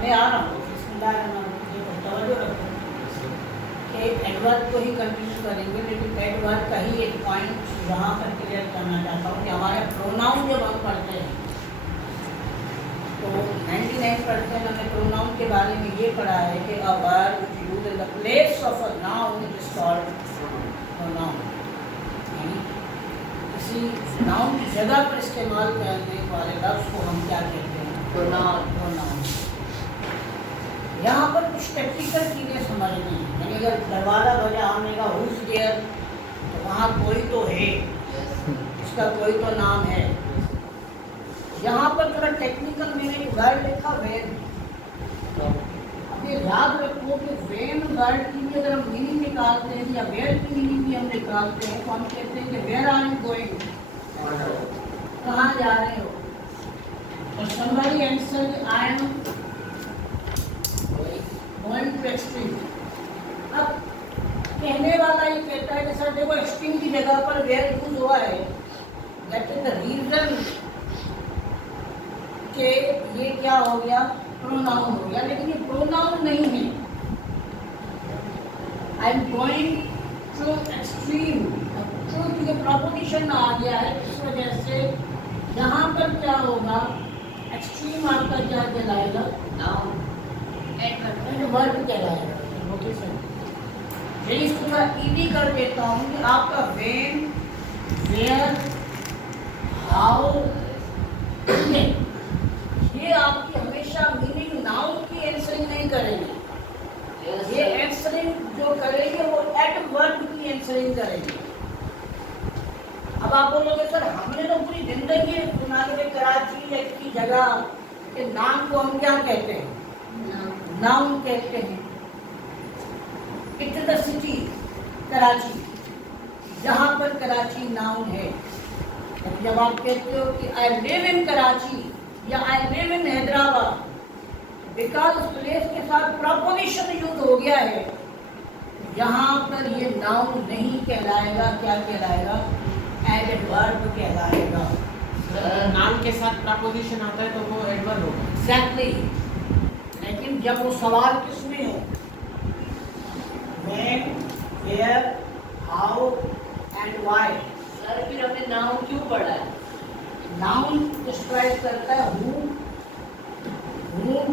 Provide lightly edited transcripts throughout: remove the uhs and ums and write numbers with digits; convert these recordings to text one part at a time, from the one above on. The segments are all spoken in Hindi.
मैं आ रहा हूँ तवज्जो रखो कि एडवर्ब को ही कंटिन्यू करेंगे, लेकिन एडवर्ब का ही एक पॉइंट यहाँ पर क्लियर करना चाहता हूँ कि हमारे प्रोनाउन जब हम पढ़ते हैं तो 99% हमने प्रोनाउन के बारे में ये पढ़ा है कि a verb which used in the place of a noun is called pronoun. यानी किसी नाउन की जगह पर इस्तेमाल करने वाले लफ्ज़ को हम क्या कहते हैं? प्रोनाउन। यहाँ पर कुछ टेक्निकल चीज़ें समझनी है। यानी अगर दरवाज़ा बजा हमने कहा हुज देयर, तो वहाँ कोई तो है, उसका कोई तो नाम है। यहाँ पर थोड़ा टेक्निकल मैंने एक वर्ड लिखा वेन। अब ये याद रखो कि वेन वर्ड की भी अगर हम मीनिंग निकालते हैं या वेयर की मीनिंग भी हम निकालते हैं तो हम कहते हैं कि वेयर आर यू गोइंग, कहाँ जा रहे हो। और somebody answered I am going to extreme। अब कहने वाला ये कहता है कि सर देखो एक्सट्रीम की जगह पर वेयर यूज हुआ है, दैट इज द रीजन कि ये क्या हो गया, प्रोनाउन हो गया। लेकिन ये प्रोनाउन नहीं है। I am going to extreme, to क्योंकि प्रोपोजिशन आ गया है, इस वजह से यहाँ पर क्या होगा, एक्सट्रीम आपका क्या कहलाएगा, नाउन, वर्ब कहलाएगा। यही थोड़ा ईजी कर देता हूँ कि आपका वेन, वेयर, हाउ, ये आपकी हमेशा मीनिंग नाउन की आंसरिंग नहीं करेंगे। ये आंसरिंग जो करेंगे वो एडवर्ब की आंसरिंग करेंगे। अब आप बोलोगे सर हमने तो पूरी जिंदगी सुना कि कराची या किसी जगह के नाम को हम क्या कहते हैं, नाउन कहते हैं। It is the city Karachi, जहाँ पर कराची नाउन है। जब आप कहते हो कि आई लिव इन कराची या I live in Hyderabad, because उस प्लेस के साथ प्रपोजिशन यूज हो गया है, यहाँ पर ये नाउन नहीं कहलाएगा, क्या कहलाएगा, एडवर्ब कहलाएगा। नाउन के साथ प्रपोजिशन आता है तो वो एडवर्ब होगा। एग्जैक्टली। लेकिन जब वो सवाल किसमें हो, when, where, how and why. Sir फिर हमने नाउन क्यों पढ़ा है? नाउन डिस्क्राइब करता है whom,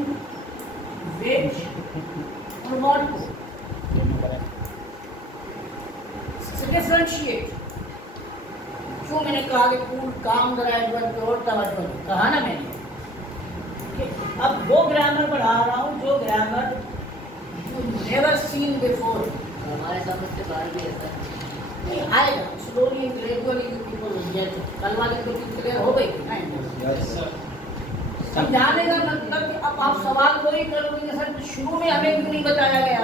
which और what को। डिफरेंशिएट। क्यों मैंने कहा कि कूल, काम, जरा एडवर्ब पे और तवज्जो कहा ना मैंने। अब वो ग्रामर पढ़ा रहा हूँ जो ग्रामर नेवर सीन बिफोर। हमारे समझ से बाहर भी ऐसा है। नहीं आएगा, slowly gradually people will get. कल वाले तो क्लियर हो गई ना। समझाने का मतलब कि अब आप सवाल वही करोगे कि सर शुरू में हमें क्यों नहीं बताया गया।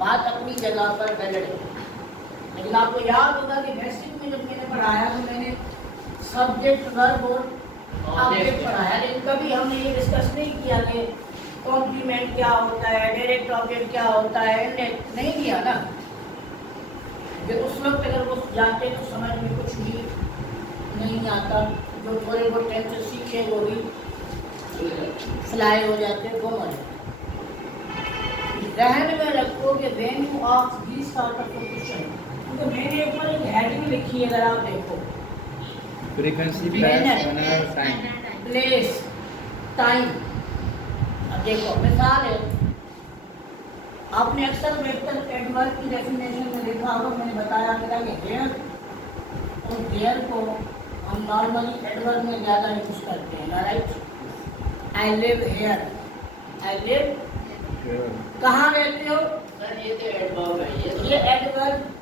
बात अपनी जगह पर वैलिड है। लेकिन आपको याद होगा कि बेसिक में जब मैंने पढ़ाया तो मैंने सब्जेक्ट, वर्ब और ऑब्जेक्ट पढ़ाया, लेकिन कभी हमने ये डिस्कस नहीं किया कि कॉम्प्लीमेंट क्या होता है, डायरेक्ट ऑब्जेक्ट क्या होता है, इनडायरेक्ट नहीं किया ना। कि उस वक्त अगर वो जाते तो समझ में कुछ भी नहीं आता। जो थोड़े बहुत टेंस सीखे वो भी फ्लाई हो जाते, वो मर जाते। ध्यान में रखो कि when you ask this sort of question, तो मैंने ऊपर एक हेडिंग लिखी है, अगर आप देखो, frequency, place, time, place, time. अब देखो मिसाल है, आपने अक्सर वेक्टर एडवर्ब की डेफिनेशन में देखा होगा, मैंने बताया था कि हेयर और देयर को हम नॉर्मली एडवर्ब में ज़्यादा यूज करते हैं, right. I live here, I live, कहाँ रहते हो सर ये तो एडवर्ब है। ये एडवर्ब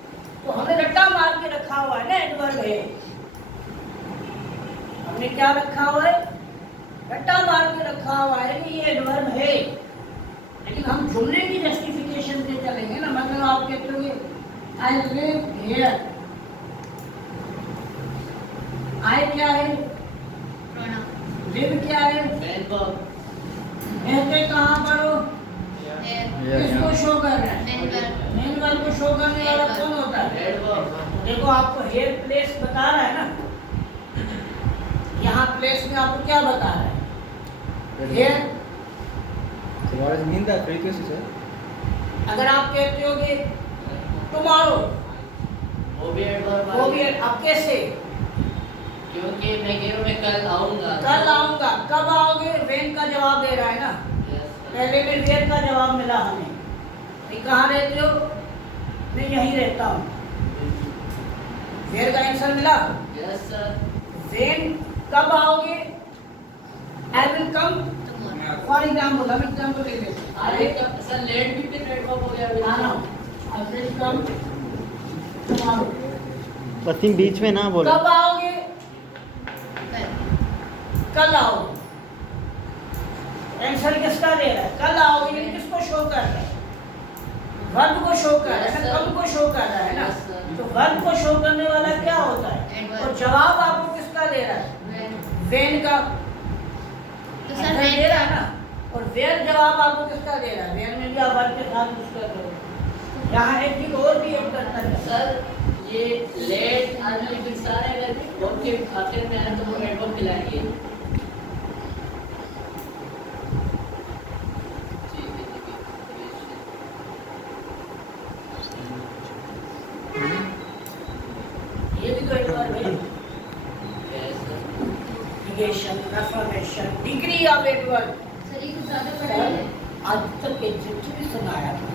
तो हमने रट्टा मार के रखा हुआ है ना, एडवर्ब है। हमने क्या रखा हुआ है, रट्टा मार के रखा हुआ है कि ये एडवर्ब है। लेकिन हम जुमले की जस्टिफिकेशन पे चलेंगे ना। मतलब आप कहते हो आई लिव हियर, आई क्या है, लिव क्या है, एडवर्ब। रहते कहाँ पर हो, किसको शो कर रहा है, मेन वर्ब को शो करने वाला कौन होता है, एडवर्ब। देखो आपको हेयर प्लेस बता रहा है ना, यहाँ प्लेस में आपको क्या बता रहा है, hair So what does mean the frequency, sir? अगर आप कहते हो कि टुमारो, वो भी एडवर्ब वो भी अब कैसे? क्योंकि मैं कह रहा हूँ मैं कल आऊँगा। कल आऊंगा। कब आओगे? वेन का जवाब दे रहा है ना। Yes, sir. पहले में वेयर का जवाब मिला हमें। ये कहाँ रहते हो? मैं यहीं रहता हूँ। वेयर का आंसर मिला। Yes, sir. वेन कब आओगे? आई विल कम फॉर एग्जाम्पल, हम एग्जाम्पल ले लेते हैं। अरे सर लेट भी फिर एडवर्ब हो गया। आई विल कम टुमारो। बस बीच में ना बोलो। कब आओगे? कल आओ। आंसर किसका दे रहा है? कल आओगे। ये किसको शो कर रहा है? वर्ब को शो कर रहा है ना, कब को शो कर रहा है ना। तो वर्ब को शो करने वाला क्या होता है? और जवाब आपको किसका दे रहा है? वेन का। तो आंसर सर दे रहा है ना। और वेयर जवाब आपको किसका दे रहा है? वेयर में भी आप वर्ब के साथ यूज कर रहे हो। यहाँ एक चीज और भी एक करता है सर ये लेट अर्ली फिर सारे अगर वर्ब के आखिर में आए तो वो एडवर्ब कहलाएंगे। ये भी तो एक वर्ब है। Yes, sir. negation, affirmation, degree of एक वर्ब। सर ये कुछ ज़्यादा पढ़ा है। आज तक एडजेक्टिव भी सुनाया था।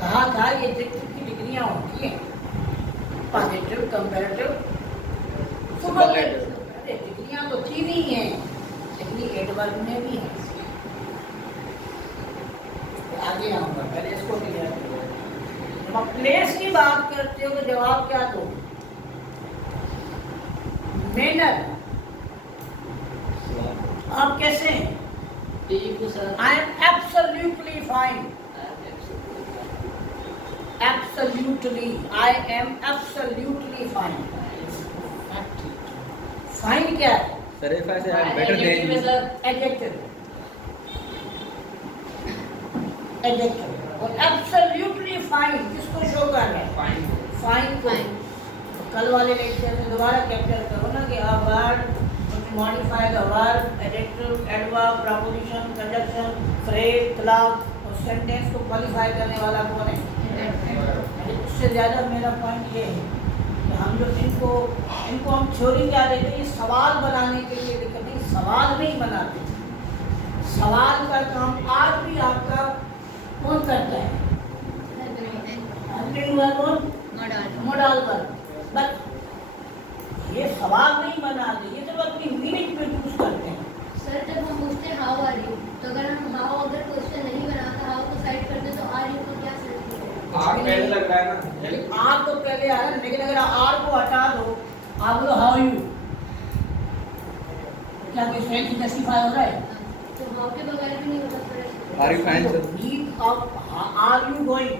कहा था ये एडजेक्टिव की डिग्रियां होती हैं, पॉजिटिव, कंपैरेटिव, सुपरलेटिव। अरे डिग्रियां तो तीन ही हैं, लेकिन एडवर्ब में भी है। आगे आऊंगा, पहले इसको क्लियर करो। जब आप प्लेस की बात करते हो तो जवाब क्या दो? मैनर। आप कैसे हैं? ठीक है sir. I am absolutely fine. Absolutely. I am absolutely fine. Fine क्या है? Sir, if I say I'm better than you. Sir Adjective. Adjective. और absolutely fine किसको शो कर रहा है? Fine को। कल वाले लेक्चर में दोबारा कैप्चर करो ना कि a word modify the verb, adjective, adverb, preposition, conjunction, phrase, clause और sentence को qualify करने वाला कौन है? उससे ज़्यादा मेरा पॉइंट ये है कि हम जो इनको हम थ्योरी क्या देते हैं? ये सवाल बनाने के लिए लिखते हैं, सवाल नहीं बनाते। सवाल का काम आज भी आपका कौन करता है? हेल्पिंग वर्ब और मोडल वर्ब। बस ये सवाल नहीं बनाते, ये तो अपनी मीनिंग पे यूज करते हैं। सर जब हम पूछते हैं हाउ आर यू, तो अगर हम हाउ अगर क्वेश्चन नहीं बनाता, हाउ को साइड करते तो आर यू को क्या सेलेक्ट आग पहले लग रहा है ना। आर तो पहले आ रहा है, लेकिन अगर आर को हटा दो, आप बोलो हाउ यू, क्या कोई सेंस जस्टिफाई हो रहा है? तो हाउ के बगैर भी नहीं होता sir. Are you fine, sir? Need of are you going.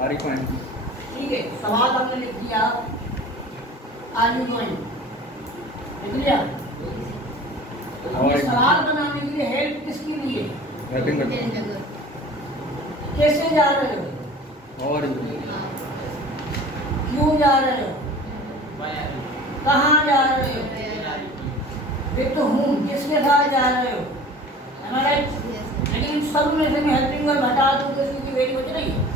Are you fine? ठीक है, सवाल हमने लिख दिया, आर यू गोइंग, लिख लिया। ये सवाल बनाने के लिए हेल्प किसकी लिए? Helping मेरे the. जगह। कैसे जा रहे हो? How are you? क्यों जा रहे हो? कहाँ जा रहे हो? फिर तो हूँ, किसके साथ जा रहे हो? Am I right? लेकिन सब में से मैं हेल्पिंग वर्ब हटा दूँ तो इसकी वैल्यू बच रही है।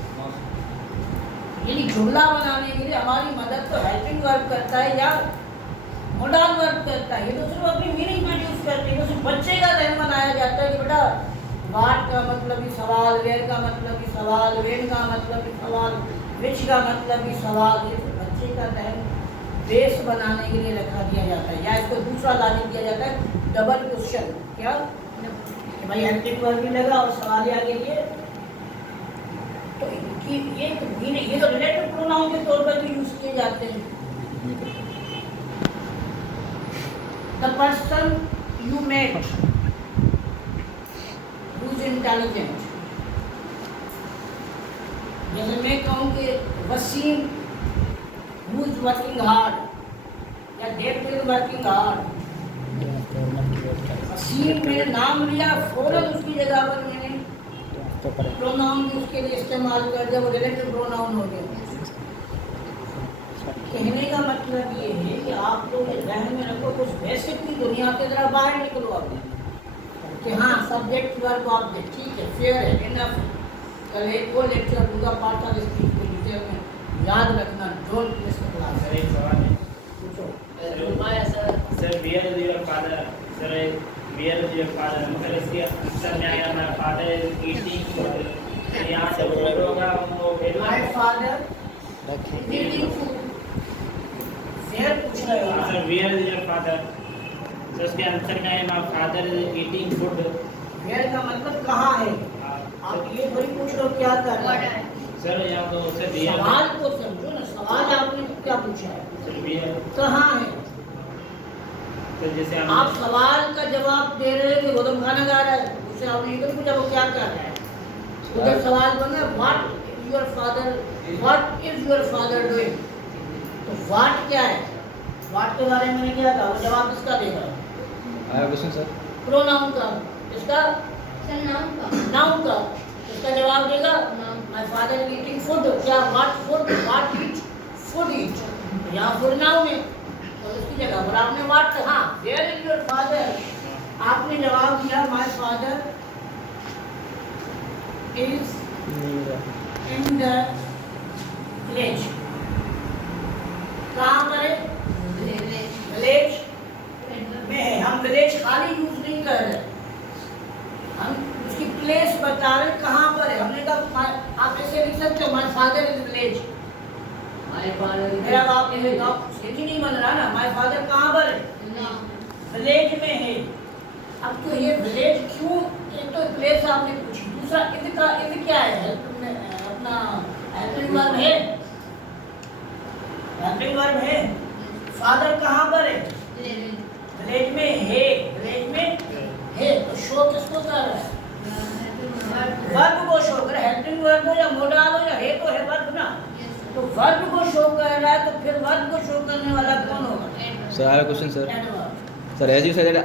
यानी जुमला बनाने के लिए हमारी मदद तो हेल्पिंग वर्ब करता है या मोडल वर्ब करता है। ये तो सिर्फ अपनी मीनिंग पे यूज करते हैं। तो सिर्फ बच्चे का ध्यान बनाया जाता है कि बेटा वाट का मतलब ही सवाल, वेयर का मतलब ही सवाल, वेन का मतलब ही सवाल, विच का मतलब ही सवाल। ये तो बच्चे का ध्यान बेस बनाने के लिए रखा दिया जाता है। या इसको दूसरा लॉजिक दिया जाता है डबल क्वेश्चन। क्या कि भाई हेल्पिंग वर्ब भी लगा और सवाल आगे लिए, तो इनकी ये तो रिलेटिव प्रोनाउन के तौर पर भी यूज किए जाते हैं। The person you met who is intelligent. जैसे मैं कहूँ कि Wasim who is working hard या that is working hard. Wasim मैंने नाम लिया, फौरन उसकी जगह पर मैंने प्रोनाउन भी उसके लिए इस्तेमाल कर दिया, वो रिलेटिव प्रोनाउन हो गया। कहने का मतलब ये है कि आप लोग ध्यान में रखो, कुछ बेसिक की दुनिया के तरफ बाहर निकलो। अभी कि हाँ सब्जेक्ट वर्ब ऑब्जेक्ट ठीक है, फेयर है, इनफ है। कल एक और लेक्चर दूंगा पार्ट ऑफ स्पीच को डिटेल में, याद रखना, don't miss the class. Sir एक सवाल है पूछो। रुमाया sir sir where is your father sir where is your father मतलब इसके आंसर में आया माय फादर इज ईटिंग यहाँ से वर्ड होगा वो my father Eating food. Where पूछ रहे हो ना? Sir where is your father sir उसके आंसर में आया my father is eating food where का मतलब कहाँ है? आप ये थोड़ी पूछ रहे हो क्या कर रहा What है। are सर यहाँ तो सर वेयर सवाल को समझो ना, सवाल आपने क्या पूछा है, सर वेयर कहाँ है? सर जैसे आप सवाल का जवाब दे रहे हैं कि वो तो खाना खा रहा है, उससे आपने इधर पूछा वो क्या कर रहा है। उधर सवाल बना what your father, what is your father doing, तो व्हाट क्या है, व्हाट के बारे में मैंने क्या कहा, वो जवाब किसका देगा? I have a question, sir. Pronoun का, इसका Sir, noun का. नाउन का, इसका जवाब देगा Noun. My father is eating food, क्या what food, what eat, food eat, यहाँ फूड नाउन है और उसकी जगह पर आपने व्हाट कहा, वेयर इज योर फादर, आपने जवाब दिया my father is in the village. कहाँ पर है? Village. Village Adverb. में है। हम विलेज खाली यूज नहीं कर रहे, हम उसकी प्लेस बता रहे कहाँ पर है। हमने कहा आप ऐसे लिख सकते हो my father is village, my father मेरा बाप ये गाँव सिटी नहीं बन रहा ना, माय फादर कहाँ पर है? Noun. विलेज में है। अब तो ये विलेज क्यों, एक तो प्लेस आपने पूछी, दूसरा इनका इन क्या है, अपना हेल्पिंग वर्ब है, हेल्पिंग वर्ब है। फादर कहाँ पर है? Village. विलेज में है, विलेज में है, तो शो किसको कर रहा है? Verb. वर्ब को शो कर रहा है, हेल्पिंग वर्ब हो या मोडाल हो या है, तो है वर्ब ना, Yes, sir. तो वर्ब को शो कर रहा है, तो फिर वर्ब को शो करने वाला कौन होगा? Adverb. Sir, I have a question, sir. Adverb. Sir, as you said that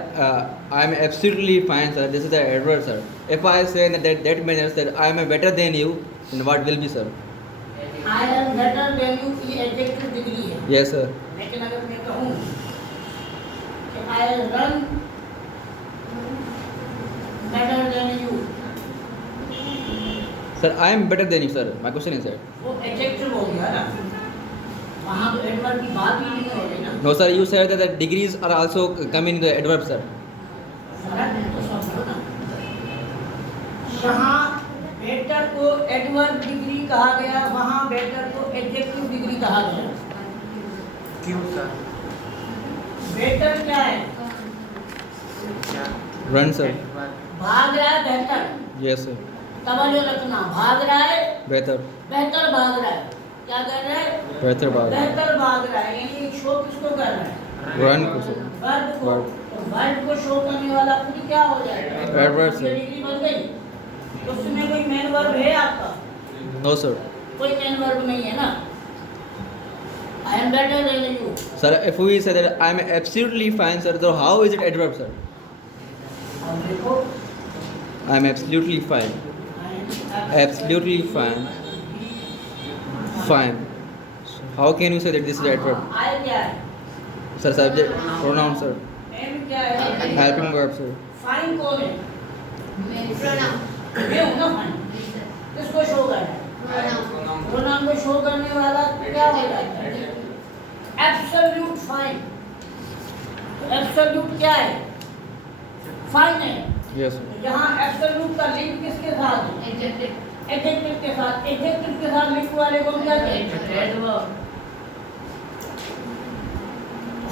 I am absolutely fine, sir. This is the adverb, sir. If I say that means that I am better than you, then what will be, sir? I am better than you की एडजेक्टिव डिग्री है। Yes, sir. लेकिन अगर मैं कहूँ कि I run better than you, Sir, I am better than you, sir. My question is that. वो एडजेक्टिव हो गया ना, वहाँ तो एडवर्ब की बात ही नहीं हो रही ना। No, sir. You said that the degrees are also coming in the adverb, sir. फर्क तो समझो ना, यहाँ बेटर को एडवर्ब डिग्री कहा गया, वहाँ बेटर को एडजेक्टिव डिग्री कहा गया। क्यों सर? बेटर क्या है? Run, sir. भाग रहा है, बेहतर, Yes, sir. तवज्जो रखना, भाग रहा है, Better. बेहतर भाग रहा है, क्या कर रहा है? Better, bad. बेहतर भाग रहा है, यानी एक शो किसको कर रहा है? Run, sir. वर्ब को। Verb. तो वर्ब को शो करने वाला फिर क्या हो जाएगा? Adverb, sir. ये डिग्री बन गई। तो उसमें कोई मेन वर्ब है आपका? No, sir. कोई मेन वर्ब नहीं है ना। I am better than you. Sir, if we say that I am absolutely fine, sir, so how is it adverb, sir? अब देखो, I am absolutely fine. I am Absolutely fine. Fine. How can you say that this is adverb? I क्या है? Sir, subject, pronoun, sir. M क्या है? Helping verb, sir. Fine कौन है? Pronoun. मैं हूँ ना fine। Yes, sir. किसको शो कर रहा है? Pronoun. प्रोनाउन को शो करने वाला क्या हो जाता है? Absolute fine. तो एब्सोल्यूट क्या है? फाइन है। Yes, sir. यहाँ एब्सोल्यूट का लिंक किसके साथ है? Adjective. एडजेक्टिव के साथ। एडजेक्टिव के साथ लिंक वाले को क्या कहते हैं? एडवर्ब।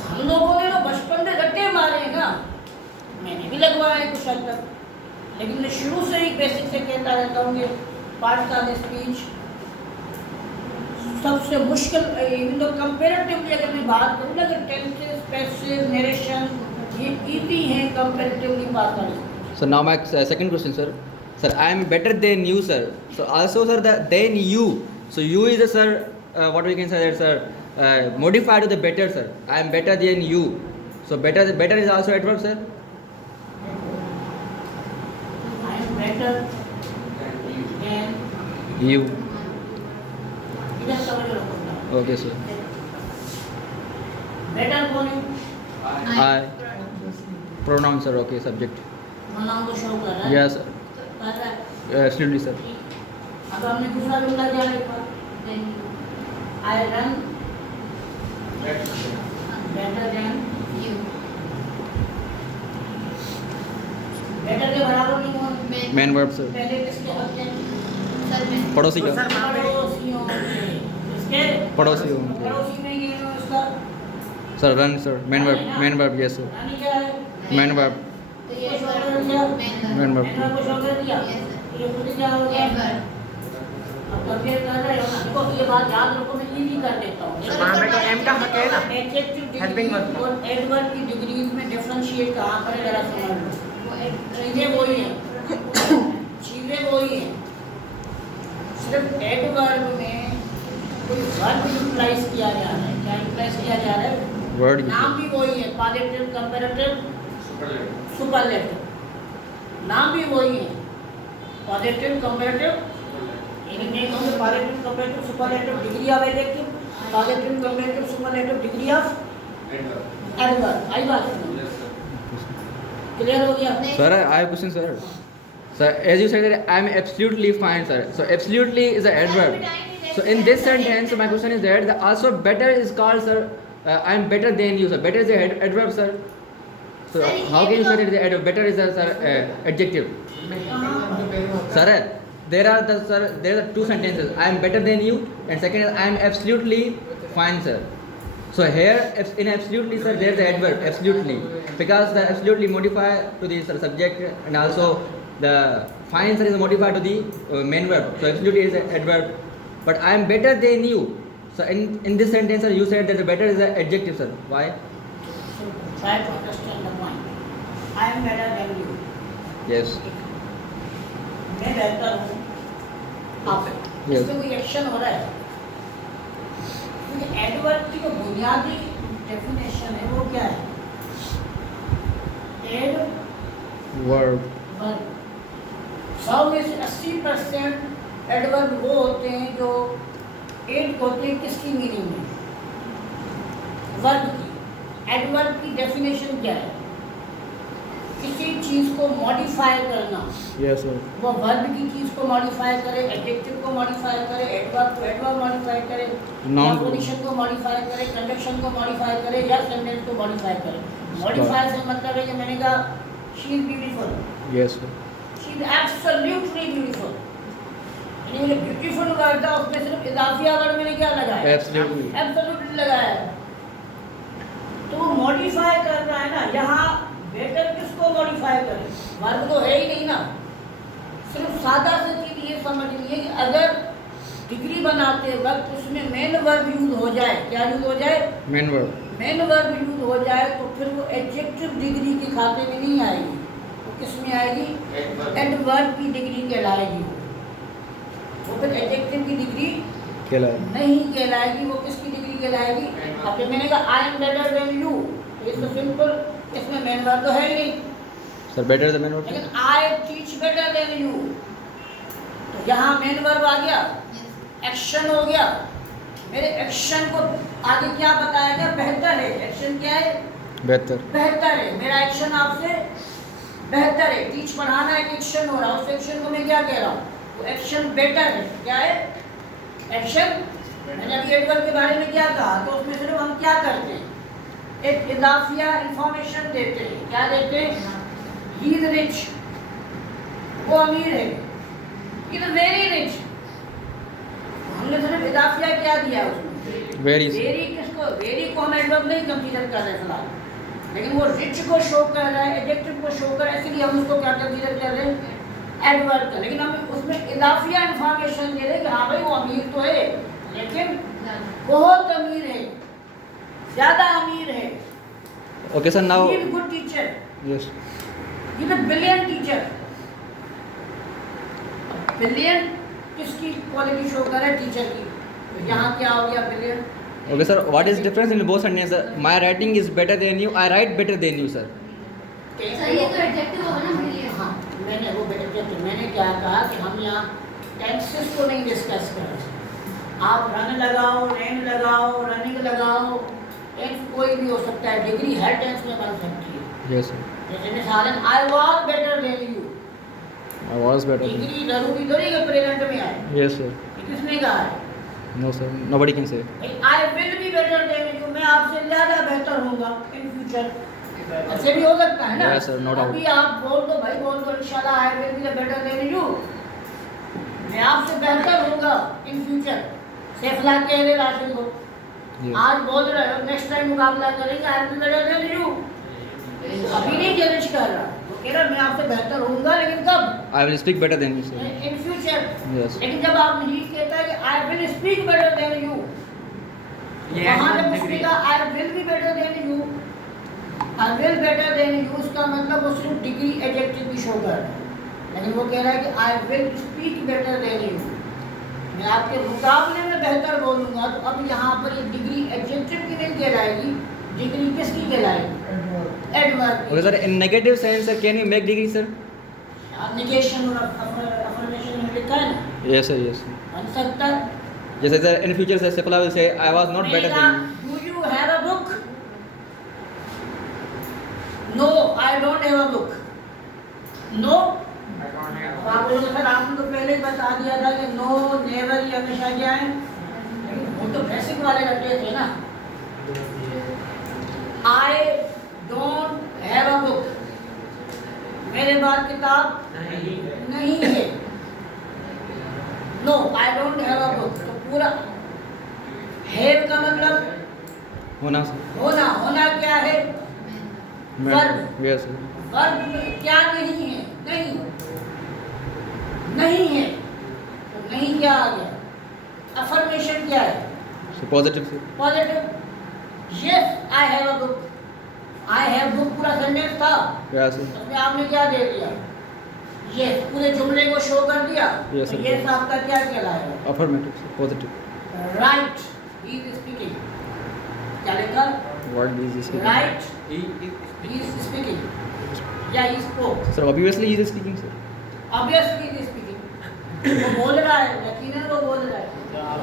हम लोगों ने तो बचपन से रट्टे मारे हैं ना, मैंने भी लगवाए हैं कुछ हद तक, लेकिन मैं शुरू से ही बेसिक से कहता रहता हूँ कि पार्ट का स्पीच सबसे मुश्किल, इवन तो कंपेरेटिवली अगर मैं बात करूँ ना, अगर टेंसेस, पैसिव, नरेशन ये इजी हैं कंपेरेटिवली पार्ट का। So now my second question, sir. Sir, I am better than you, sir. So also, sir, than you. So you is a, sir. What we can say that, sir. Modified to the better, sir. I am better than you. So better is also adverb, sir. I am better than You. इधर समझ लो। Okay, sir. बेटर कौन है? I. Pronoun, sir. Okay, subject. Pronoun को शो कर रहा है। Yes, sir. कर रहा है। Absolutely, sir. अब हमने दूसरा जुमला क्या लिखा? Then I run better than you. Better के बराबर नहीं होना। मैं Main verb, sir. पहले किसके होते हैं? सर मैं पड़ोसी तो का. सर वहाँ पे पड़ोसियों के। किसके? पड़ोसियों के. पड़ोसी में ये है उसका Sir, run, sir. Main verb, yes, sir. रानी क्या है? Main verb. तो ये शो कर वर्ब दिया। Main verb. मैंने को शो कर दिया। Yes, sir. ये खुद क्या हो गया? एडवर्ब अब कंपेयर कर रहे हो ना, देखो ये बात याद रखो, मैं इजी कर देता हूँ। सर वहाँ पे तो एम का हक है ना. Adjective Helping degree verb. और एडवर्ब की डिग्रीज में डिफरेंशिएट कहाँ पर है जरा समझ लो। वो चीजें वही हैं, चीजें वही हैं, सिर्फ एडवर्ब में कोई वर्ब यूटिलाइज किया जा रहा है। क्या यूटिलाइज किया जा रहा है? Word. नाम भी वही है, पॉजिटिव, कंपैरेटिव, सुपरलेटिव। नाम भी वही है, पॉजिटिव, कंपैरेटिव, इन नहीं कहूँगे positive, comparative, superlative, degree of adjective, positive, comparative, superlative, degree of adverb. आई बात क्लियर हो गया? Sir, I have a question, sir. Sir, as you said that I am absolutely fine, sir. So absolutely is an adverb. So in this sentence, my question is that the also better is called, sir. I am better than you, sir. Better is a adverb, sir. So Sir, how can you say because- that the better is a, sir, adjective? Sir, there are two sentences. I am better than you, and second is I am absolutely fine, sir. So here in absolutely, sir, there is the adverb absolutely, because the absolutely modify to the subject, and also the fine, sir, is modified to the main verb. So absolutely is an adverb. But I am better than you. So in this sentence, sir, you said that the better is an adjective, sir. Why? Try to understand the point. I am better than you. Yes. मैं बेहतर हूँ आपसे। Yes. इसमें कोई एक्शन हो रहा है, क्योंकि एडवर्ब की जो बुनियादी डेफिनेशन है वो क्या है? Verb. 100 में से 80% एडवर्ब वो होते हैं जो एड होते हैं किसकी मीनिंग में? वर्ब की। एडवर्ब की डेफिनेशन क्या है? किसी चीज़ को मॉडिफाई करना। Yes, sir. वो वर्ब की चीज़ को मॉडिफाई करे, एडजेक्टिव को मॉडिफाई करे, एडवर्ब को एडवर्ब मॉडिफाई करे, Noun को। कंपोजिशन को मॉडिफाई करे, कंजंक्शन को मॉडिफाई करे या सेंटेंस को मॉडिफाई करे। मॉडिफाई से मतलब है कि मैंने कहा she is beautiful, Yes, sir. She is absolutely beautiful. यानी जो ब्यूटीफुल वर्ड था उसमें सिर्फ इजाफिया वर्ड मैंने क्या लगाया? Absolutely. एब्सोल्युटली लगाया है। तो वो मॉडिफाई कर रहा है ना, यहाँ बेटर किसको मॉडिफाई करे? वर्ब तो है ही नहीं ना। सिर्फ सादा सी चीज ये समझ लीजिए कि अगर डिग्री बनाते वक्त उसमें मेन वर्ब यूज हो जाए, क्या यूज हो जाए? Main verb. Main verb use हो जाए तो फिर वो एडजेक्टिव डिग्री के खाते में नहीं आएगी, वो किस में आएगी? एडवर्ब की डिग्री कहलाएगी। वो फिर एडजेक्टिव की डिग्री कहलाएगी। नहीं कहलाएगी, वो किसकी डिग्री कहलाएगी? अब जब मैंने कहा I am better than you, तो इट्स सिंपल, इसमें मेन वर्ब तो है ही नहीं, Sir, better is the main verb. लेकिन I teach better than you, तो यहाँ मेन वर्ब आ गया, एक्शन हो गया। मेरे एक्शन को आगे क्या बताया गया? बेहतर है। एक्शन क्या है? बेहतर। बेहतर है। मेरा एक्शन आपसे बेहतर है। टीच पढ़ाना एक एक्शन हो रहा है, उस एक्शन को मैं क्या कह रहा हूँ? वो एक्शन बेटर है। क्या है? एक्शन। मैंने अभी एडवर्ब के बारे में क्या कहा, तो उसमें सिर्फ हम क्या करते हैं? एक इजाफिया इंफॉर्मेशन देते हैं। क्या देते हैं? ही इज रिच, वो अमीर है, इज वेरी रिच। हमने सिर्फ इजाफिया क्या दिया उसमें? Very. वेरी किसको? वेरी को हम एडवर्ब नहीं कंसीडर कर रहे फिलहाल, लेकिन वो रिच को शो कर रहा है, एडजेक्टिव को शो कर रहा है, इसलिए हम उसको क्या कंसीडर कर रहे हैं? एडवर्ब का। लेकिन हम उसमें इजाफिया इंफॉर्मेशन दे रहे हैं कि हाँ भाई वो अमीर तो है, लेकिन बहुत अमीर है, ज़्यादा अमीर है। Okay, sir. Now. He is good teacher, Yes. He is a brilliant teacher. Brilliant किसकी क्वालिटी शो कर रहा है? टीचर की। तो यहाँ क्या हो गया? Brilliant. Okay, sir. What is difference in both sentences? Sir? My writing is better than you. I write better than you, sir. Sir ये तो एडजेक्टिव होगा ना ब्रिलियंट। हाँ, मैंने वो बेटे मैंने क्या कहा कि हम यहाँ टेंसेस को नहीं डिस्कस कर रहे। आप रन लगाओ, रेन लगाओ, रनिंग लगाओ, टेंस कोई भी हो सकता है, डिग्री हर टेंस में बन सकती है। Yes, sir. जैसे मिसाल I was better than you, I was better. Degree जरूरी थोड़ी कि प्रेजेंट में आए, Yes, sir. ये किसने कहा है? No, sir. Nobody can say. I will be better than you, मैं आपसे ज्यादा बेहतर होऊंगा इन फ्यूचर, ऐसे भी हो सकता है ना। Yes, sir, no doubt. अभी आप बोल दो भाई, बोल दो इंशाल्लाह I will be better than you, मैं आपसे बेहतर होऊंगा इन फ्यूचर। सैफला कह रहे राशिद को, Yes. आज बोल रहे हो नेक्स्ट टाइम मुकाबला करेंगे I will be better than you, अभी नहीं चैलेंज कर रहा, वो कह रहा मैं आपसे बेहतर होऊंगा, लेकिन कब? I will speak better than you, sir. In future. Yes. लेकिन जब आप नहीं कहता है कि I will speak better than you, वहाँ जब उसने कहा I will be better than you, I will better than you, उसका मतलब वो सिर्फ डिग्री एडजेक्टिव भी शो कर रहा है, लेकिन वो कह रहा है कि I will speak better than you, मैं आपके मुकाबले में बेहतर बोलूँगा। तो अब यहाँ पर ये डिग्री एडजेक्टिव की नहीं कहलाएगी, डिग्री किसकी कहलाएगी? Adverb. Okay, sir. In negative sense, sir, can you make degree, sir? Negation और अफर्मेशन में लिखा है ना, Yes, sir. Yes, sir. बन सकता है। Yes, sir. In future, sir, Sefala will say, I was not better than you. Do you have a book? No, I don't have a book. No. अब आप बोलोगे सर आपने तो पहले ही बता दिया था कि नो नेवर ये हमेशा क्या है, वो तो बेसिक वाले रटे थे ना। I don't have a book, मेरे पास किताब नहीं है। No, I don't have a book, तो पूरा have का मतलब होना, sir. होना, होना क्या है? Verb। Yes, sir. वर्ब क्या नहीं है? नहीं, नहीं है, तो नहीं क्या आ गया? अफर्मेशन क्या है? So positive, sir. Positive. Yes I have a book, I have book पूरा सेंटेंस था, Yes, sir. उसमें आपने क्या दे दिया? यस, पूरे जुमले को शो कर दिया। Yes, sir. तो यस आपका क्या कहलाएगा? Affirmative, sir. Positive. Right, he is speaking, क्या लिखा? What is this? Right, He is he is speaking, या he spoke. Sir, obviously he is speaking, sir. Obviously he speaking, वो बोल रहा है, यकीनन वो बोल रहा है।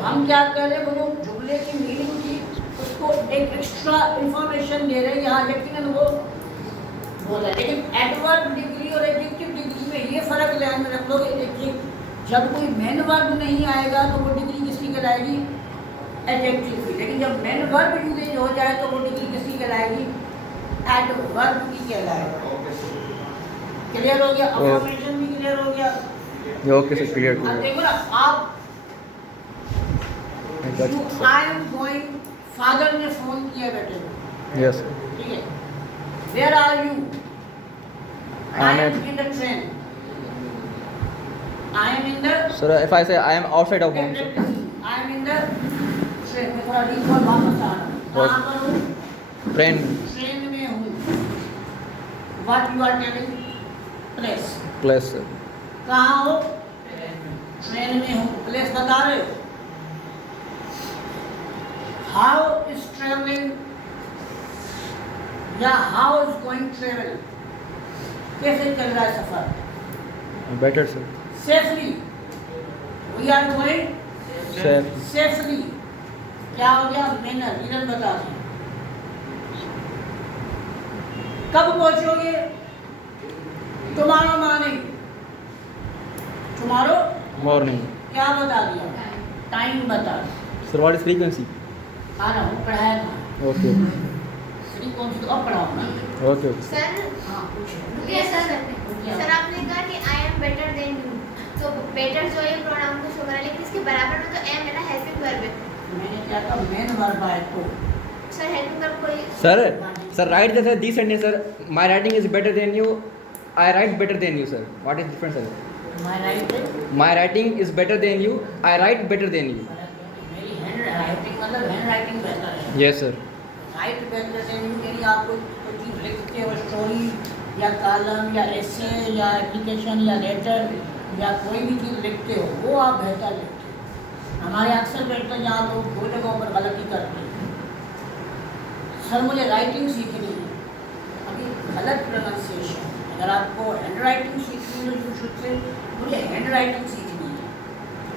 हम क्या कर रहे हैं, वो जो जुमले की मीनिंग थी उसको एक एक्स्ट्रा इंफॉर्मेशन दे रहे हैं, यहाँ यकीनन वो बोल रहा है। लेकिन एडवर्ब डिग्री और एडजेक्टिव डिग्री में ये फ़र्क ध्यान में रख लो कि देखिए जब कोई मेन वर्ब नहीं आएगा तो वो डिग्री किसकी कहलाएगी? एडजेक्टिव की। लेकिन जब मेन वर्ब यूजेज हो जाए तो वो डिग्री किसकी कहलाएगी? एडवर्ब की कहलाएगी। क्लियर हो गया? अफर्मेशन भी क्लियर हो गया। Yeah, okay, sir. Clear. अब Clear. देखो ना, आप I got it, sir. I am going, father ने फोन किया बेटे को, Yes, sir. ठीक है, where are you? I am in the train, I am in the, Sir, if I say I am outside of home, sir. I am in the train, मैं थोड़ा रिकॉल वापस आ रहा हूँ, कहाँ पर हूँ? Train. ट्रेन में हूँ। What you are telling? Place, Place, sir. कहाँ हो? ट्रेन में हूँ, प्लेस बता रहे हो। हाउ इज ट्रेवलिंग या हाउ इज गोइंग ट्रेवल, कैसे चल रहा है सफर? Better, sir. Safely, we are going Safe. Safely, क्या हो गया? मैनर, इधर बता दें। कब पहुंचोगे? Tomorrow morning, tomorrow Morning. क्या बता दिया? टाइम बता दिया। Sir, what is frequency? आ रहा हूँ, पढ़ाया था Okay. श्री कौन सी, तो अब पढ़ाओ ना। Okay. सर हाँ पूछो। रुकिए सर आपने कहा कि I am better than you, तो बेटर जो है प्रोनाउन को शो करा, लेकिन इसके बराबर में तो एम है ना, हेल्पिंग वर्ब है। मैंने क्या कहा? मेन वर्ब है तो सर हेल्पिंग वर्ब कोई Sir, write this sentence, sir. My writing is better than you. I write better than you, sir. What is difference, sir? मैं राइट है, My writing is better than you. I write better than you. मेरी हैंड राइटिंग मतलब हैंड राइटिंग बेहतर है। Yes, sir. राइट बेहतर से यानी आप कोई चीज़ लिखते हो, स्टोरी या कॉलम या एसे या एप्लीकेशन या लेटर या कोई भी चीज़ लिखते हो वो आप बेहतर लिखते हो। हमारे अक्सर बेहतर यहाँ लोग दो जगहों पर गलती करते हैं। सर मुझे राइटिंग सीखनी है, अभी गलत प्रोनाउंसिएशन। अगर आपको हैंड राइटिंग सीखनी है तो शुरू से मुझे हैंड राइटिंग सीखनी है।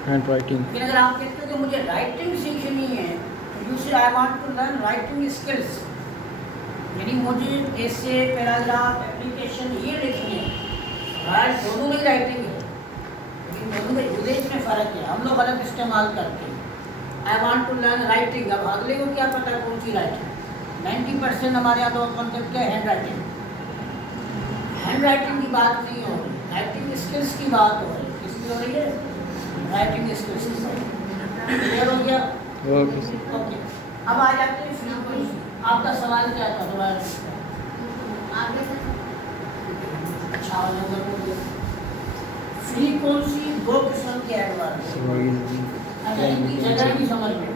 Handwriting. लेकिन अगर आप कहते हो कि मुझे राइटिंग सीखनी है, तो you say I want to learn writing skills, यानी मुझे ऐसे पैराग्राफ एप्लीकेशन ये लिखनी है, राइट दोनों में राइटिंग है, लेकिन दोनों में यूजेज में फ़र्क है, हम लोग गलत इस्तेमाल करते हैं। I want to learn writing, अब अगले को क्या पता कौन सी राइटिंग। 90% हमारे यहाँ तो कॉन्सेप्ट क्या है, हैंड राइटिंग। हैंड राइटिंग की बात नहीं हो रही, राइटिंग स्किल्स की बात हो रही है। किसकी हो रही है? राइटिंग स्किल्स की। क्लियर हो गया? Okay sir. ओके, अब आ जाते हैं फ्रीक्वेंसी। आपका सवाल क्या था दोबारा? आगे से अच्छा वाला बोलिए। फ्रीक्वेंसी दो किस्म के एडवर्ब, अगर इनकी जगह भी समझ में।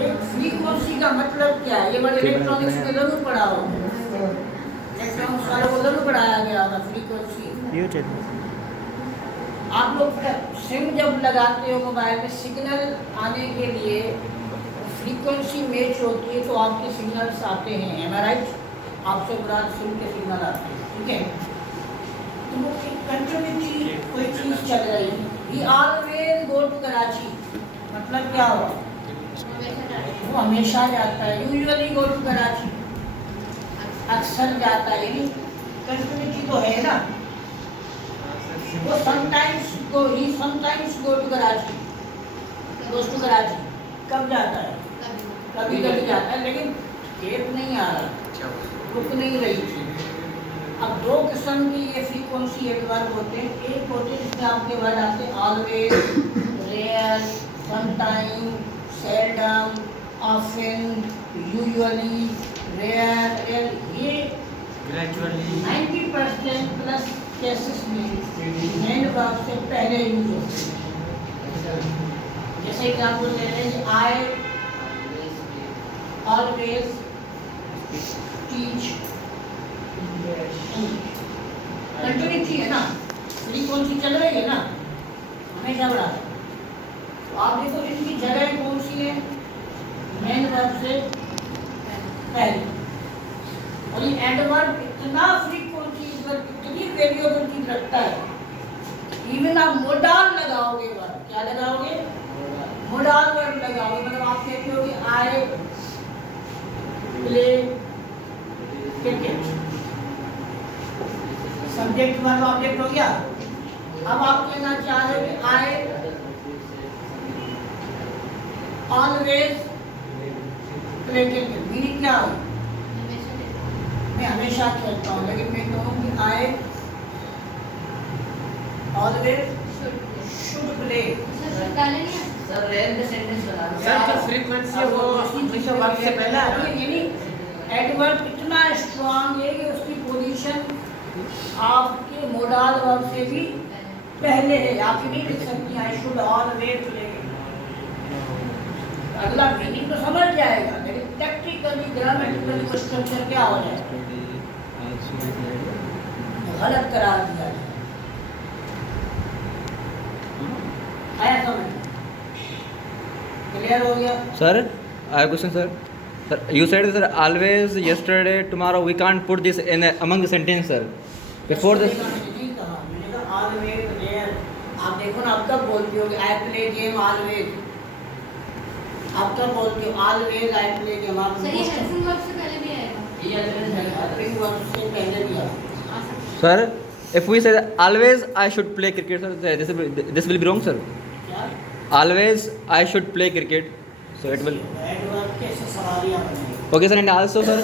एक फ्रीक्वेंसी का मतलब क्या है? ये वाले इलेक्ट्रॉनिक्स में जरूर पढ़ा होगा, इलेक्ट्रॉनिक्स वालों को जरूर पढ़ाया गया होगा फ्रीक्वेंसी। ये चलिए। आप लोग सिम जब लगाते हो मोबाइल में, सिग्नल आने के लिए फ्रीक्वेंसी मैच होती है तो आपके सिग्नल्स आते हैं, एम आई राइट? आपसे बुरा सिम के सिग्नल आते हैं, ठीक है? तो वो कंटिन्यूटी कोई चीज़ चल रही है। He always go to Karachi, मतलब क्या हुआ? वो हमेशा जाता है, यूजुअली गो टू कराची, अक्सर जाता है, यानी कंटिन्यूटी तो है ना। वो sometimes go, he sometimes go to Karachi, goes to Karachi, कब जाता है? कभी कभी जाता है, लेकिन गेप नहीं आ रहा, रुक नहीं रही थी। अब दो किस्म की ये फ्रीक्वेंसी एडवर्ब होते हैं। एक होते हैं जिसमें आपके वर्ड आते हैं always, rare, sometime, seldom, often, usually, rare. ये ग्रेजुअली 90% प्लस केसेस में मेन वर्ब से पहले यूज होते हैं। जैसे एग्जाम्पल ले रहे हैं, आई ऑलवेज टीच कंटिन्यूटी है ना, फ्रीक्वेंसी चल रही है ना, हमेशा बढ़ा। तो आप देखो इनकी जगह कौन सी है? मेन वर्ब से पहले। और ये एडवर्ब इतना फ्रीक्वेंसी, इस पर इतनी वेरिएबिलिटी रखता है, इवन आप मोडाल लगाओगे वर्ब, क्या लगाओगे? मोडाल वर्ब लगाओगे, मतलब आप कहते हो कि I play cricket, subject verb object हो गया। अब आप कहना चाह रहे हो कि I always play cricket, meaning क्या हो? मैं हमेशा खेलता हूँ, लेकिन मैं कहूँ कि I always should play. Sir rare में सेंटेंस बना दो। सर जो फ्रीक्वेंसी है वो हमेशा वर्ब से पहले आ रहा है। यानी एडवर्ब इतना स्ट्रांग है कि उसकी पोजीशन आपके मोडाल वर्ब से भी पहले है। आप ये नहीं लिख सकती आई शुड ऑलवेज प्ले। अगला मीनिंग तो समझ जाएगा, लेकिन टेक्निकली ग्रामेटिकली वो स्ट्रक्चर क्या हो जाएगा, गलत करार दिया जाए। आया समझ? क्लियर हो गया? Sir, I have a question, sir. Sir, you said, sir, always, yesterday, tomorrow. We can't put this in among the sentence, sir. Before this. नहीं कहा, मैंने कहा ऑलवेज रेयर। आप देखो ना, आप कब बोलते हो कि आई प्ले गेम ऑलवेज? आप कब बोलते हो ऑलवेज आई प्ले गेम? आप सही हेल्पिंग वर्ब से पहले भी आएगा। ये हेल्पिंग वर्ब से पहले भी आया। Sir, if we say that always I should play cricket, sir, this will be wrong, sir. क्या? Always I should play cricket, so it will. Adverb कैसे सवालियाँ बनेगी? Okay, sir, and also, sir,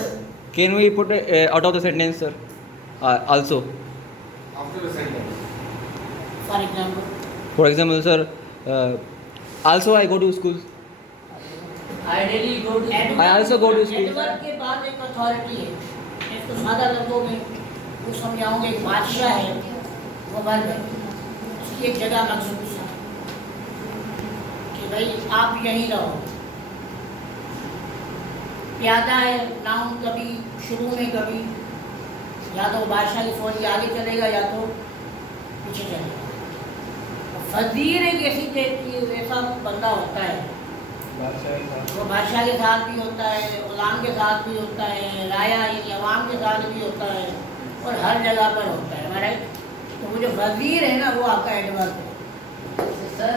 can we put out of the sentence, sir? Also, After the sentence. For example, for example, sir, also I go to school. Ideally go to I also go to school. Adverb के बाद एक अथॉरिटी है। इसको सादा लफ्जों में वो समझाऊंगे। एक बादशाह है, वो वर्ब है, उसकी एक जगह मखसूस है कि भाई आप यहीं रहो। प्यादा है, नाउन कभी शुरू में, कभी या तो बादशाह की फौज के आगे चलेगा या तो पीछे चलेगा। फजीर एक ऐसा बंदा होता है, वो बादशाह के साथ भी होता है, गुलाम के साथ भी होता है, राया यानी अवाम के साथ भी होता है, और हर जगह पर होता है, राइट? तो वो जो वजीर है ना, वो आपका एडवर्ब है। Sir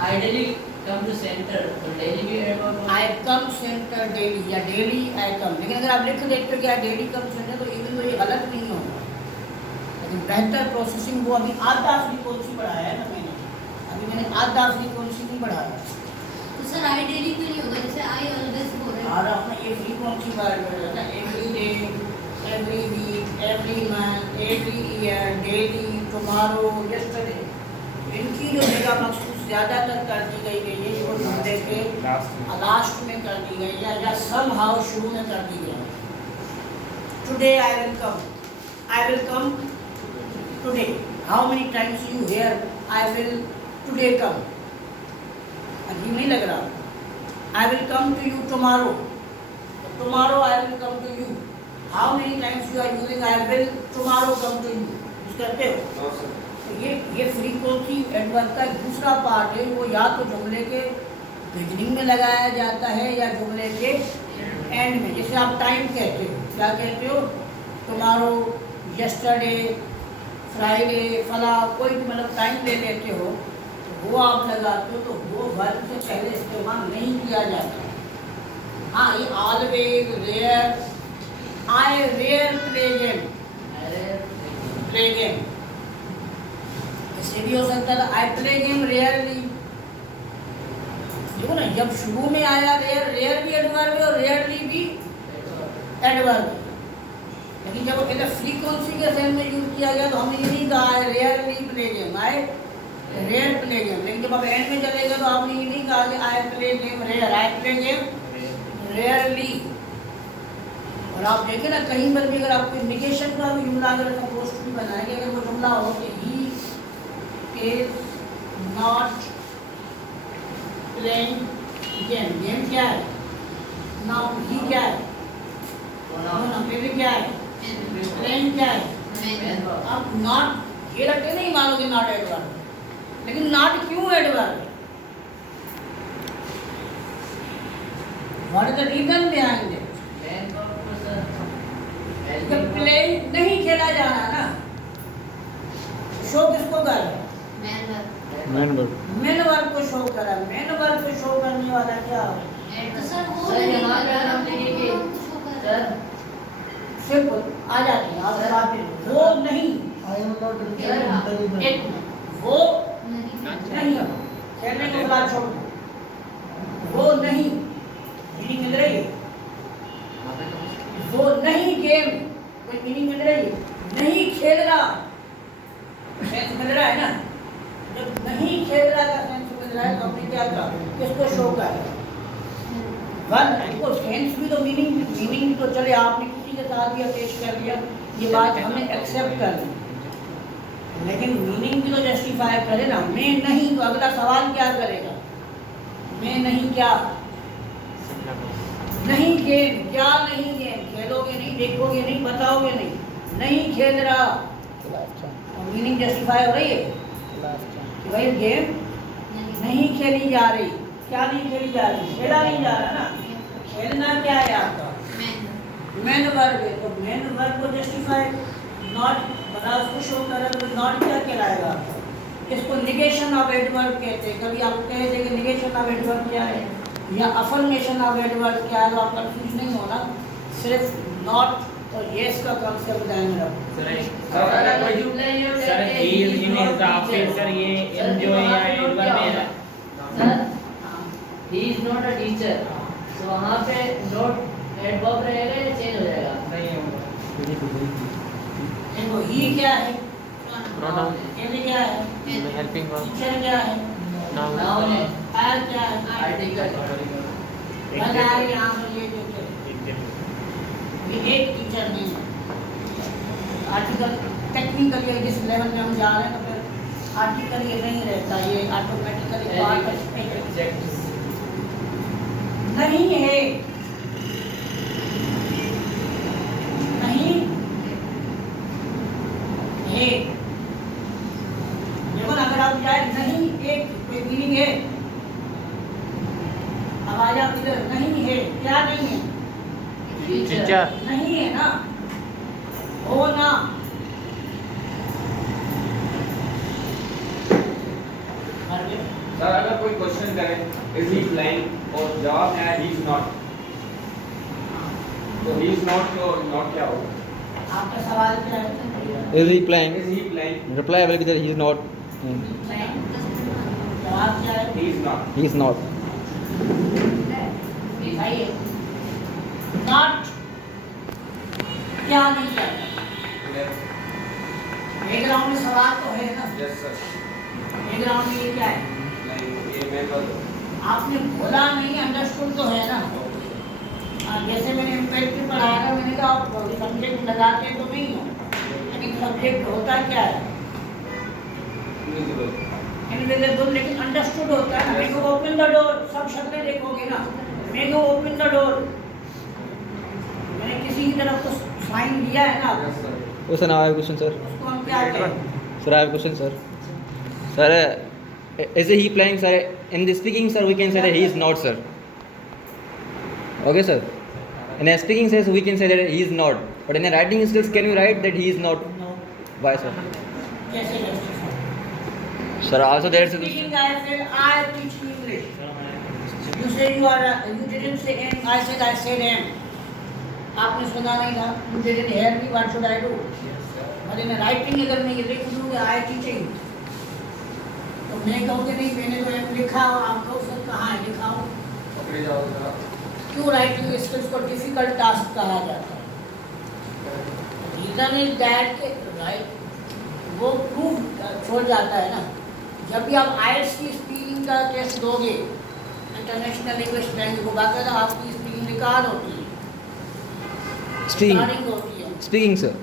ideally come to center तो daily भी adverb आई कम सेंटर डेली या डेली आई कम, लेकिन अगर आप लिख देते हो कि डेली कम सेंटर तो इवन तो ये गलत नहीं होगा, लेकिन बेहतर प्रोसेसिंग वो अभी आधा फ्रीक्वेंसी बढ़ाया है ना मैंने, अभी मैंने आधा फ्रीक्वेंसी नहीं बढ़ाया। तो सर आई डेली क्यों नहीं होगा, जैसे आई ऑलवेज बोल रहे हैं। और अपना ये फ्रीक्वेंसी बढ़ रहा है ना, every day, every week, every month, every year, daily, tomorrow, yesterday, इनकी जो जगह मखसूस ज़्यादातर कर दी गई है इसको जुमले के लास्ट में कर दी गई है या सम हाउ शुरू में कर दी गई है। Today I will come today, how many times you here I will today come, अजीब नहीं लग रहा। I will come to you tomorrow, tomorrow I will come to you, how many times you are using I will tomorrow come to you, use करते हो। No, sir. तो ये फ्रीक्वेंसी एडवर्ब का एक दूसरा पार्ट है, वो या तो जुमले के बिगिनिंग में लगाया जाता है या जुमले के एंड में। जैसे आप टाइम कहते हो, क्या कहते हो, टुमारो, यस्टरडे, फ्राइडे, फला, कोई भी मतलब टाइम ले लेते हो तो वो आप लगाते हो, तो वो वर्ब से पहले इस्तेमाल नहीं किया जाता। हाँ, ये ऑलवेज, रेयर, आई रेयर प्ले गेम, ऐसे भी हो सकता था आई प्ले गेम रेयरली। देखो ना, जब शुरू में आया रेयर भी एडवर्ब है और रेयरली भी एडवर्ब है, लेकिन जब पहले फ्रीक्वेंसी के सेंस में यूज किया गया तो हमने ये नहीं कहा है रेयरली प्ले गेम, आई रेयर प्ले गेम। लेकिन जब आप एंड में चलेगा तो आपने ये नहीं कहा कि I play game rare, I play game rarely. और आप देखें ना, कहीं पर भी अगर आप कोई निगेशन का भी जुमला अगर सपोज भी बनाएंगे, अगर वो जुमला हो कि ही is not playing game, game क्या है, नाउन ही क्या है, नाउन पहले क्या है, प्लेइंग क्या है। अब नॉट ये रखते नहीं मानोगे नॉट एडवर्ब, लेकिन नॉट क्यों एडवर्ब है, what is the reason behind it. Playing नहीं खेला जा रहा ना, शो किसको कर रहा है, मेन वर्ब को शो करा, मेन वर्ब को शो करने वाला क्या हो, तो सर वो सर यहाँ पे हम लिखेंगे सर सिंपल आ जाते हैं आप आते हैं, वो नहीं, एक वो नहीं, खेलने को बात छोड़ दो, वो नहीं मीनिंग मिल रही है, वो नहीं गेम कोई मीनिंग मिल रही है, नहीं खेल रहा सेंस मिल रहा है ना। जब नहीं खेल रहा का सेंस मिल रहा है तो हमने क्या कहा, किसको शो कर वन इनको सेंस भी तो मीनिंग भी तो चले, आपने किसी के साथ भी पेश कर लिया, ये बात हमें एक्सेप्ट कर ली, लेकिन मीनिंग भी तो जस्टिफाई करे ना। मैं नहीं तो अगला सवाल क्या करेगा, मैं नहीं क्या नहीं गेम, क्या नहीं गेम, खेलोगे नहीं, देखोगे नहीं, बताओगे नहीं, नहीं खेल रहा, मीनिंग जस्टिफाई हो रही है कि भाई गेम नहीं खेली जा रही, क्या नहीं खेली जा रही, खेला नहीं जा रहा ना। खेलना क्या है आपका, मेन वर्ब है, तो मेन वर्ब को जस्टिफाई नॉट बता उसको शो करा, तो नॉट क्या कहलाएगा, इसको निगेशन ऑफ एडवर्ब कहते हैं। कभी आप कहते हैं कि निगेशन ऑफ एडवर्ब क्या है या अफर्मेशन ऑफ एडवर्ब क्या है, तो आप कंफ्यूज नहीं होना, सिर्फ नॉट और यस का कांसेप्ट ध्यान में रखो। Sir he is in is office, sir ये एंजॉय या एडवर्ब है sir he is not a teacher, तो वहाँ पे नॉट एडवर्ब रहेगा या चेंज हो जाएगा, नहीं होगा। देखो ही क्या है, Pronoun. ये क्या है, हेल्पिंग वर्ब, टीचर क्या है, नाउन है, आर क्या है, आर्टिकल बता रहे यहाँ पर ये जो ये एक टीचर नहीं है। आर्टिकल टेक्निकली जिस लेवल में हम जा रहे हैं तो फिर आर्टिकल ये नहीं रहता, ये ऑटोमेटिकली पार्ट नहीं है, नहीं है। देखो ना, अगर आप जाए नहीं एक कोई मीनिंग है, अब आ जाओ इधर नहीं है, क्या नहीं है, टीचर नहीं है ना, हो ना, सर अगर कोई क्वेश्चन करे इज ही फ्लाइंग और जवाब है ही इज नॉट, तो ही इज नॉट तो नॉट क्या होगा? आपका सवाल क्या है? Is he playing? Is he flying? Reply will be that he is not. जवाब क्या है? He is not. He is not. दिखाइए। नॉट क्या नहीं करता? बैकग्राउंड में सवाल तो है ना? Yes sir. बैकग्राउंड में ये क्या है? ये मैं कर आपने बोला नहीं, अंडरस्टूड तो है ना? जैसे मैंने इम्पैक्ट पढ़ाया था, मैंने कहा आप सब्जेक्ट लगाते तो नहीं हो, लेकिन सब्जेक्ट होता क्या है? इनविजिबल, लेकिन अंडरस्टूड होता है। मेक ओपन द डोर, सब शक्लें देखोगे ना, मेक ओपन द डोर, मैंने किसी की तरफ तो साइन दिया है ना? Yes sir. Oh, sir, now I have a question, sir. उसको हम क्या कहें? Sir, I have a question, sir. Sir, is he playing, sir? In the speaking, sir, we can say that he is not, sir. Okay, sir. In a speaking sense, we can say that he is not. But in a writing skills, can you write that he is not? No. Why, sir? कैसे justify? Sir, also there is. Speaking, I said I teach English. You say you are. You didn't say am. I said am. आपने सुना नहीं था? You didn't hear me. What should I do? और इन राइटिंग अगर मैं ये लिख दूँ आई टीचिंग, तो मैं कहूँ कि नहीं मैंने तो एम लिखा, आप कहो सर कहाँ है लिखा हो? पकड़े जाओ जरा। क्यों राइटिंग स्किल्स को डिफिकल्ट टास्क कहा जाता है? रीजन इज दैट राइट वो प्रूफ छोड़ जाता है ना। जब भी आप आईएलटीएस की स्पीकिंग का टेस्ट दोगे, इंटरनेशनल इंग्लिश लैंग्वेज को बाकायदा आपकी स्पीकिंग रिकॉर्ड होती है, Speaking. रिकॉर्डिंग होती है। Speaking, sir.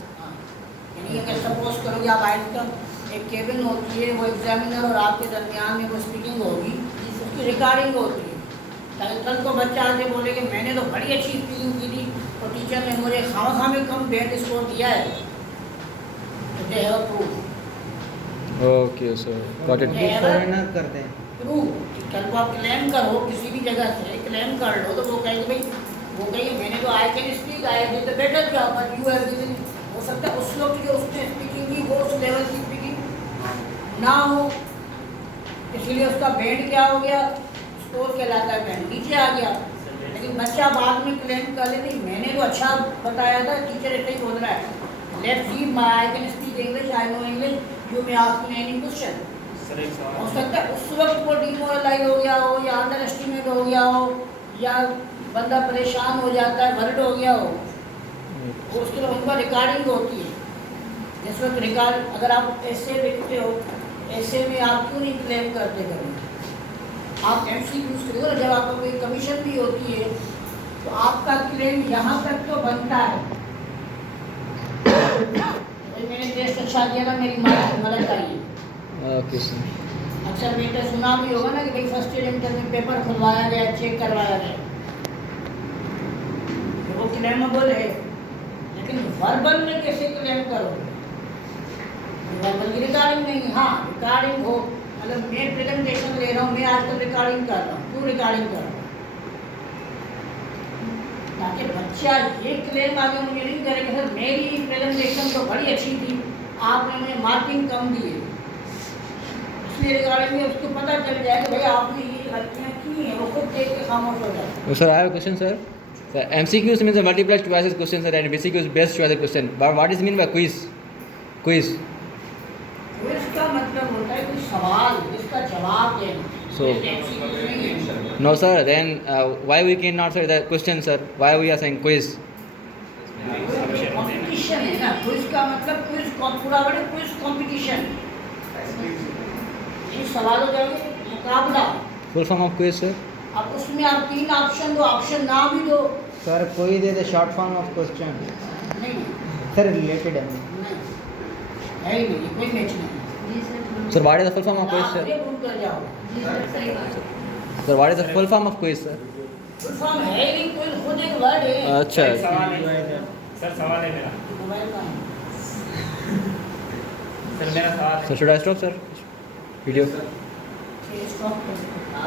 यानी अगर सपोज करोगे आप आईएलटीएस एक केबिन होती है, वो एग्जामिनर और आपके दरमियान में वो स्पीकिंग होगी, उसकी रिकॉर्डिंग होती है। ताकि कल को बच्चा आके बोले कि मैंने तो बड़ी अच्छी स्पीकिंग की थी, तो टीचर ने मुझे खामखा में कम बेड स्कोर दिया है, तो they have proof. Okay, sir. Got it. Foreigner करते हैं। प्रूफ कल को आप क्लेम करो किसी भी जगह से, क्लेम कर लो, तो वो कहेंगे भाई, वो कहिए मैंने तो I can speak, I did the better job, but you have given. हो सकता है उस लोग की जो उसने स्पीकिंग की वो उस लेवल की स्पीकिंग ना हो, इसीलिए उसका बैंड क्या हो गया, स्कोर कहलाता है, बैंड नीचे आ गया। लेकिन बच्चा बाद में क्लेम कर ले नहीं मैंने तो अच्छा बताया था, टीचर ऐसे ही बोल रहा है, let's see I can speak English, I know English, you may ask me any question. Sir एक सवाल हो सकता है उस वक्त वो डिमोरलाइज हो गया हो, या अंडर एस्टिमेट हो गया हो, या बंदा परेशान हो जाता है, वर्ड हो गया हो, वो उसके लिए उनका रिकॉर्डिंग होती है। जिस वक्त रिकॉर्ड अगर आप ऐसे लिखते हो, ऐसे में आप क्यों नहीं क्लेम करते करें? आप एमसीक्यूज करो, जब आपको कोई कमीशन भी होती है तो आपका क्लेम यहाँ तक तो बनता है, भाई मैंने टेस्ट अच्छा किया ना, मेरी मार्क्स गलत आई है। Okay, sir. अच्छा बेटा सुना भी होगा ना कि भाई फर्स्ट ईयर इंटर में पेपर खुलवाया गया, चेक करवाया गया, तो वो क्लेमेबल है। लेकिन वर्बल में कैसे क्लेम करोगे? वर्बल की रिकॉर्डिंग नहीं, हाँ रिकॉर्डिंग हो, मतलब मैं प्रेजेंटेशन ले रहा हूँ, मैं आजकल रिकॉर्डिंग कर रहा हूँ, क्यों रिकॉर्डिंग कर रहा हूँ? ताकि बच्चा ये क्लेम आगे मुझे नहीं करे कि सर मेरी प्रेजेंटेशन तो बड़ी अच्छी थी, आपने मुझे मार्किंग कम दी है। इसलिए रिकॉर्डिंग में उसको पता चल जाए कि भाई आपने ये गलतियाँ की हैं, वो खुद देख के खामोश हो जाए। Oh, sir, I have a question, sir. Sir, MCQs means the multiple choices questions, sir, and BCQs best choice question. But what is mean by quiz? Quiz. Quiz का मतलब होता है कोई सवाल जिसका जवाब देना। So- MCQ नहीं है। No, sir. Then why we cannot say the question, sir? Why we are saying quiz? Competition है ना, क्विज का मतलब क्विज पूरा बड़े क्विज कंपटीशन, ये सवाल हो जाएंगे मुकाबला। Full form of quiz, sir. अब उसमें आप 3 ऑप्शन दो, ऑप्शन ना भी दो, सर कोई दे दे शॉर्ट फॉर्म ऑफ क्वेश्चन। नहीं सर रिलेटेड है। नहीं है ही नहीं, कोई मैच नहीं। जी sir. Sir, what is the full form of quiz, आप sir? ये भूल कर जाओ। जी सर सही बात। Sir, what is the full form of quiz, sir? Full form है ही नहीं, कोई खुद एक वर्ड है। अच्छा. एक सवाल है सर, सवाल है मेरा मोबाइल का है। सर, मेरा सवाल है So should I stop, sir? Video. ये स्टॉप कर दो।